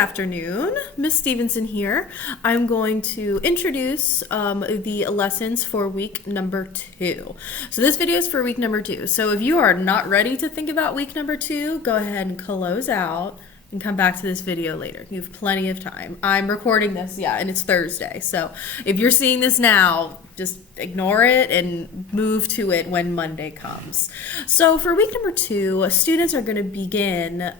afternoon, Miss Stephenson here. I'm going to introduce the lessons for week number 2. So this video is for week number 2. So if you are not ready to think about week number 2, go ahead and close out and come back to this video later. You have plenty of time. I'm recording this, and it's Thursday. So if you're seeing this now, just ignore it and move to it when Monday comes. So for week number 2, students are going to begin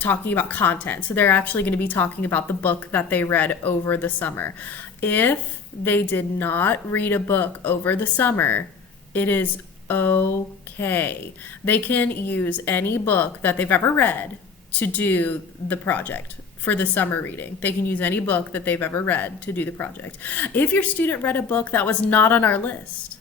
talking about content. So they're actually going to be talking about the book that they read over the summer. If they did not read a book over the summer, it is okay. They can use any book that they've ever read to do the project for the summer reading. They can use any book that they've ever read to do the project. If your student read a book that was not on our list,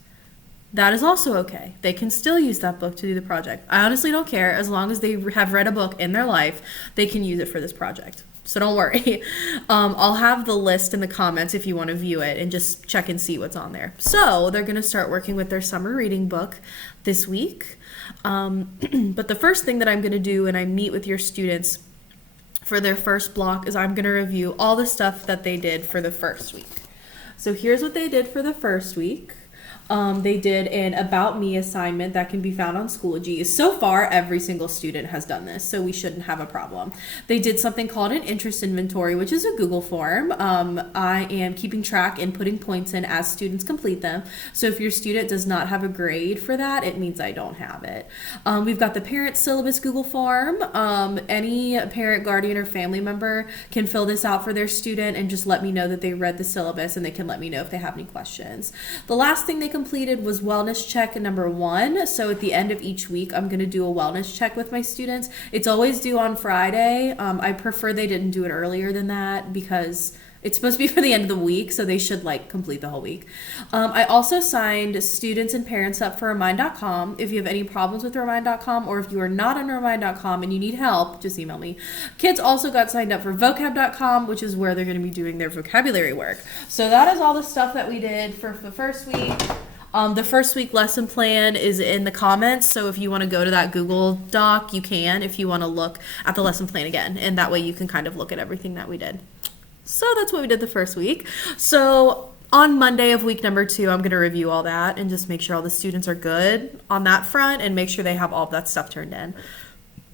that is also okay. They can still use that book to do the project. I honestly don't care. As long as they have read a book in their life, they can use it for this project. So don't worry. I'll have the list in the comments if you want to view it and just check and see what's on there. So they're going to start working with their summer reading book this week. But the first thing that I'm going to do when I meet with your students for their first block is I'm going to review all the stuff that they did for the first week. So here's what they did for the first week. They did an About Me assignment that can be found on Schoology. So far, every single student has done this, so we shouldn't have a problem. They did something called an interest inventory, which is a Google form. I am keeping track and putting points in as students complete them. So if your student does not have a grade for that, it means I don't have it. We've got the parent syllabus Google form. Any parent, guardian, or family member can fill this out for their student and just let me know that they read the syllabus, and they can let me know if they have any questions. The last thing they completed was wellness check number 1. So at the end of each week, I'm going to do a wellness check with my students. It's always due on Friday. I prefer they didn't do it earlier than that because it's supposed to be for the end of the week, so they should complete the whole week. I also signed students and parents up for Remind.com. If you have any problems with Remind.com, or if you are not on Remind.com and you need help, just email me. Kids also got signed up for Vocab.com, which is where they're going to be doing their vocabulary work. So that is all the stuff that we did for the first week. The first week lesson plan is in the comments, so if you want to go to that Google Doc, you can, if you want to look at the lesson plan again, and that way you can kind of look at everything that we did. So that's what we did the first week. So on Monday of week number 2, I'm going to review all that and just make sure all the students are good on that front and make sure they have all of that stuff turned in.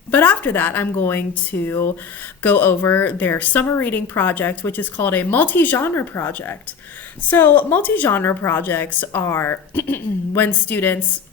But after that, I'm going to go over their summer reading project, which is called a multi-genre project. So multi-genre projects are when students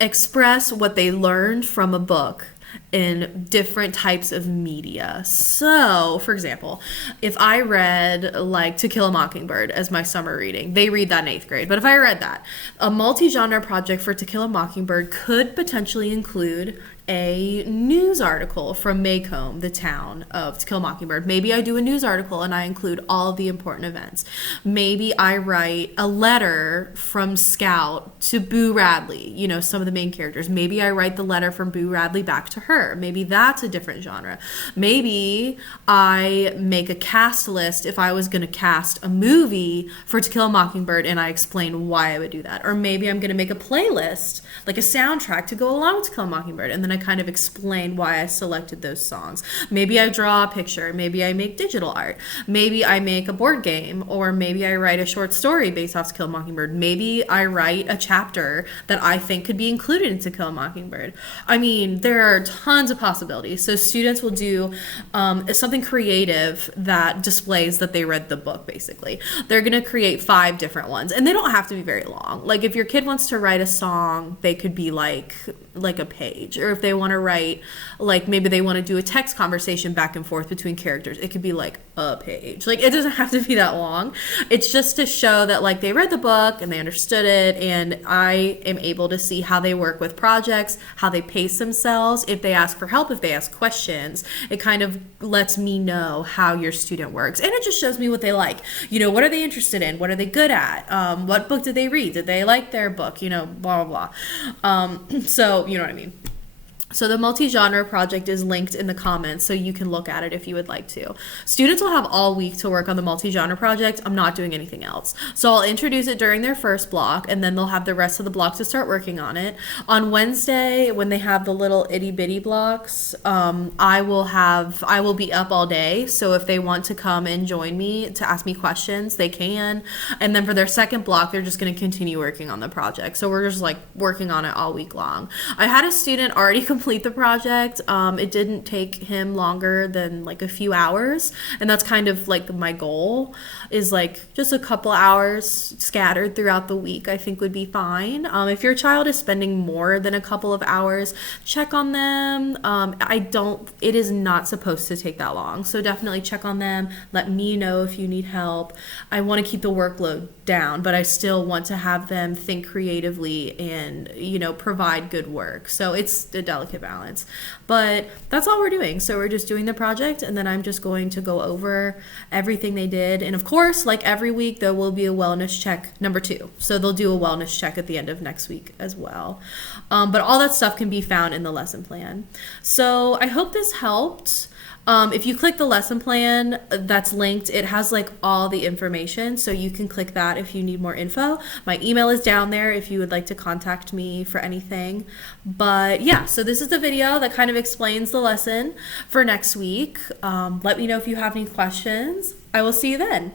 express what they learned from a book in different types of media. So, for example, if I read To Kill a Mockingbird as my summer reading, they read that in 8th grade. But if I read that, a multi-genre project for To Kill a Mockingbird could potentially include a news article from Maycomb, the town of To Kill a Mockingbird. Maybe I do a news article and I include all of the important events. Maybe I write a letter from Scout to Boo Radley, some of the main characters. Maybe I write the letter from Boo Radley back to her. Maybe that's a different genre. Maybe I make a cast list if I was going to cast a movie for To Kill a Mockingbird and I explain why I would do that. Or maybe I'm going to make a playlist, like a soundtrack to go along with To Kill a Mockingbird, and then I kind of explain why I selected those songs. Maybe I draw a picture. Maybe I make digital art. Maybe I make a board game, or maybe I write a short story based off To Kill a Mockingbird. Maybe I write a chapter that I think could be included in To Kill a Mockingbird. I mean, there are tons of possibilities. So students will do something creative that displays that they read the book, basically. They're going to create 5 different ones, and they don't have to be very long. Like if your kid wants to write a song, they could be like a page. Or if they want to write, maybe they want to do a text conversation back and forth between characters, it could be like a page. It doesn't have to be that long. It's just to show that they read the book and they understood it, and I am able to see how they work with projects, how they pace themselves, if they ask for help, if they ask questions. It kind of lets me know how your student works, and it just shows me what they like. What are they interested in? What are they good at? What book did they read? Did they like their book? Blah, blah, blah. So, you know what I mean. So the multi-genre project is linked in the comments, so you can look at it if you would like to. Students will have all week to work on the multi-genre project. I'm not doing anything else. So I'll introduce it during their first block, and then they'll have the rest of the block to start working on it. On Wednesday, when they have the little itty-bitty blocks, I will be up all day. So if they want to come and join me to ask me questions, they can. And then for their second block, they're just going to continue working on the project. So we're just like working on it all week long. I had a student already complete the project. It didn't take him longer than like a few hours, and that's kind of like my goal, is like just a couple hours scattered throughout the week I think would be fine. If your child is spending more than a couple of hours, check on them. It is not supposed to take that long, so definitely check on them. Let me know if you need help. I want to keep the workload down, but I still want to have them think creatively and, provide good work. So it's a delicate balance, but that's all we're doing. So we're just doing the project, and then I'm just going to go over everything they did. And of course, like every week, there will be a wellness check number 2. So they'll do a wellness check at the end of next week as well. But all that stuff can be found in the lesson plan. So I hope this helped. If you click the lesson plan that's linked, it has like all the information, so you can click that if you need more info. My email is down there if you would like to contact me for anything. But yeah, so this is the video that kind of explains the lesson for next week. Let me know if you have any questions. I will see you then.